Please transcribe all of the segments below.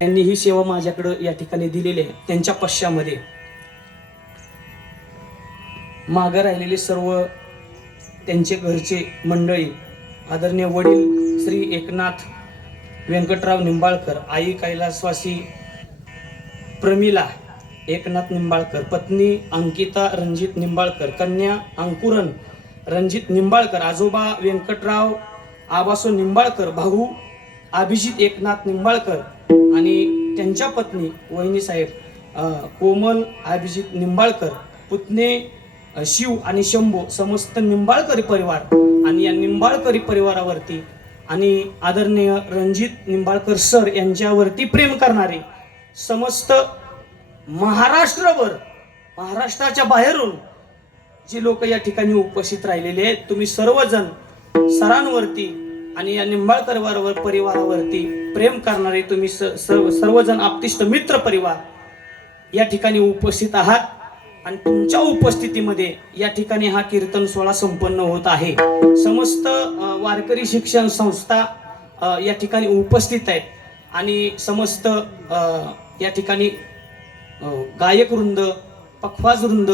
त्यांनी ही सेवा माझ्याकडं या ठिकाणी दिलेली आहे. त्यांच्या पश्चामध्ये मागं राहिलेले सर्व त्यांचे घरचे मंडळी आदरणीय वडील श्री एकनाथ व्यंकटराव निंबाळकर आई कैलासवासी प्रमिला एकनाथ निंबाळकर पत्नी अंकिता रणजित निंबाळकर कन्या अंकुरन रणजित निंबाळकर आजोबा व्यंकटराव आबासो निंबाळकर भाऊ अभिजित एकनाथ निंबाळकर आणि त्यांच्या पत्नी वहिनी साहेब कोमल अभिजित निंबाळकर पुतणे शिव आणि शंभू समस्त निंबाळकरी परिवार आणि या निंबाळकरी परिवारावरती आणि आदरणीय रणजित निंबाळकर सर यांच्यावरती प्रेम करणारे समस्त महाराष्ट्रभर महाराष्ट्राच्या बाहेरून जी लोक या ठिकाणी उपस्थित राहिलेले आहेत तुम्ही सर्वजण सरांवरती आणि या निंबाळकर परिवारावरती प्रेम करणारे तुम्ही स- सर्व सर्वजण आपतिष्ट मित्र परिवार या ठिकाणी उपस्थित आहात. आणि तुमच्या उपस्थितीमध्ये या ठिकाणी हा कीर्तन सोहळा संपन्न होत आहे. समस्त वारकरी शिक्षण संस्था या ठिकाणी उपस्थित आहेत. आणि समस्त या ठिकाणी गायक वृंद पखवाज वृंद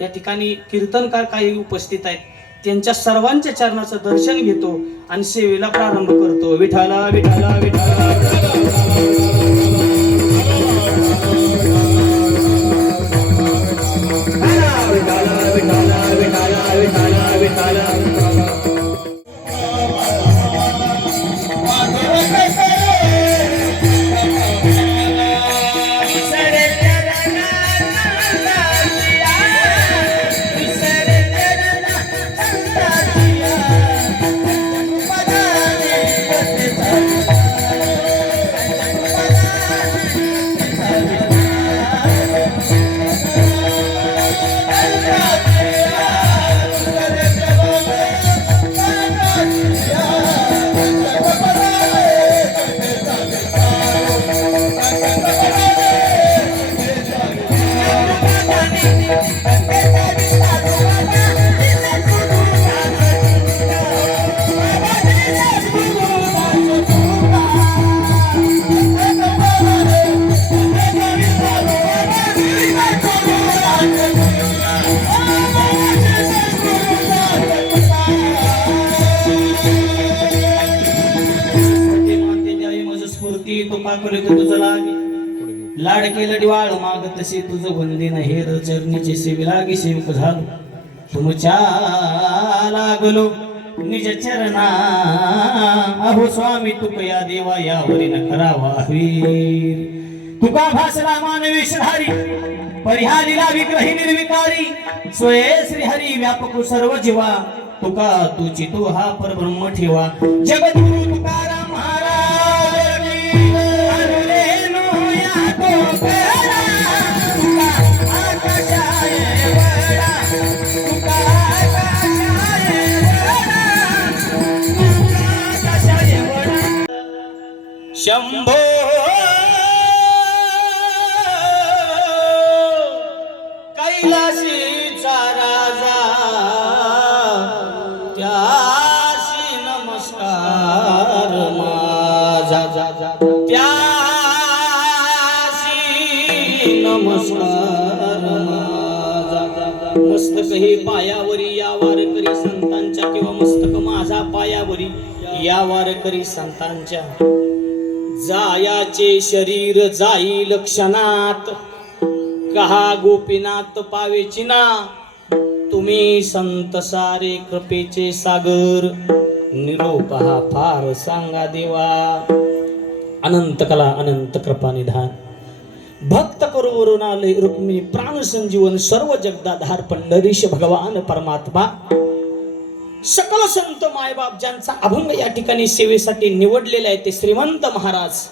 या ठिकाणी कीर्तनकार काही उपस्थित आहेत. त्यांच्या सर्वांच्या चरणाचं दर्शन घेतो आणि सेवेला प्रारंभ करतो. विठाला विठाला विठाला विठाला. स्फूर्ती तो पाकले तो तुझं लागे लाड केलं डिवाळ माग तसे तुझं वंदे हेर चरणीचे सेवे लागे सेवक झालो. तुमच्या लागलो निज चरणा. अहो स्वामी तुकया देवा यावरी न करावा वीर. तुका भासला मानवी शहारी परिहारीला विग्रही निर्विकारी. स्वये श्री हरी व्यापक सर्व जीवा तुका तुची तो हा परब्रह्म ठेवा. जगद्गुरु तुकाराम शंभो। कैलाशीचा राजा त्याशी नमस्कार माझा। त्याशी नमस्कार माझा। मस्तक हे पायावरी या वारकरी संतांच्या किंवा मस्तक माझा पायावरी या वारकरी संतांच्या जायाचे शरीर जाईल क्षणात. कहा गोपीनाथ पावेचिना तुम्ही संत सारे कृपेचे सागर निरोप हा फार सांगा देवा. अनंत कला अनंत कृपा निधान. भक्त करून आले रुक्मिणी प्राण संजीवन सर्व जगदाधार पंढरीश भगवान परमात्मा. सकल संत मायबाप ज्यांचा अभंग या ठिकाणी सेवेसाठी निवडलेला आहे ते श्रीमंत महाराज.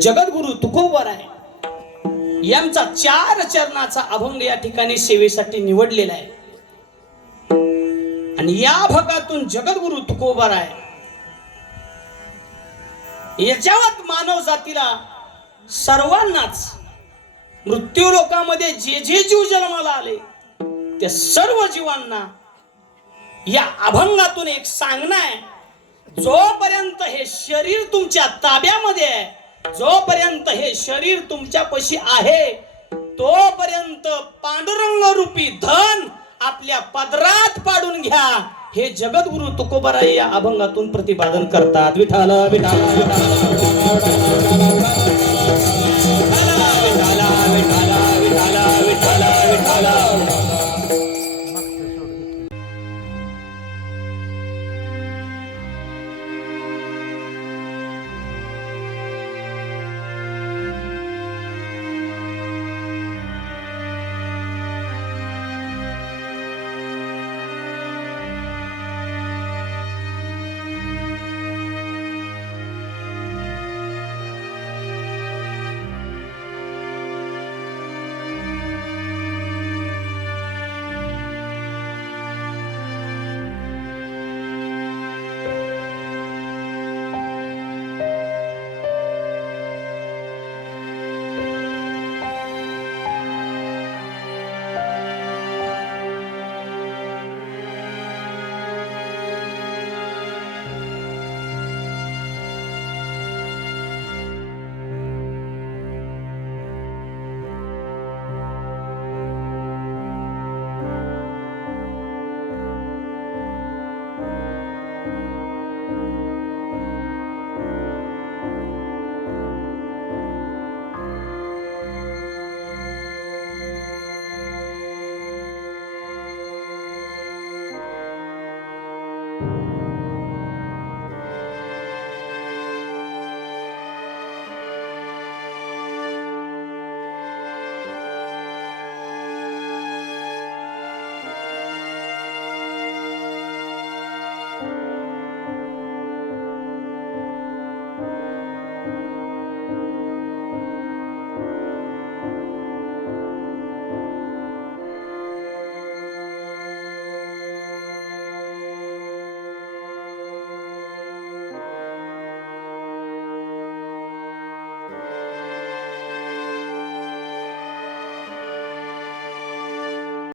जगद्गुरु तुकोबर आहे. यांचा चार चरणाचा अभंग या ठिकाणी सेवेसाठी निवडलेला आहे. आणि या भागातून जगद्गुरु तुकोबर आहे. याच्यावर मानव जातीला सर्वांनाच मृत्यू लोकामध्ये जे जे जीव जन्माला आले त्या सर्व जीवांना या अभंगातून एक सांगणं आहे. जोपर्यंत हे शरीर तुमच्या ताब्यामध्ये आहे जोपर्यंत हे शरीर तुमच्यापाशी आहे तोपर्यंत पांडुरंग रूपी धन आपल्या पदरात पाडून घ्या. हे जगद्गुरु तुकोबराय या अभंगातून प्रतिपादन करतात. विठाल विठाल विठाला, विठाला.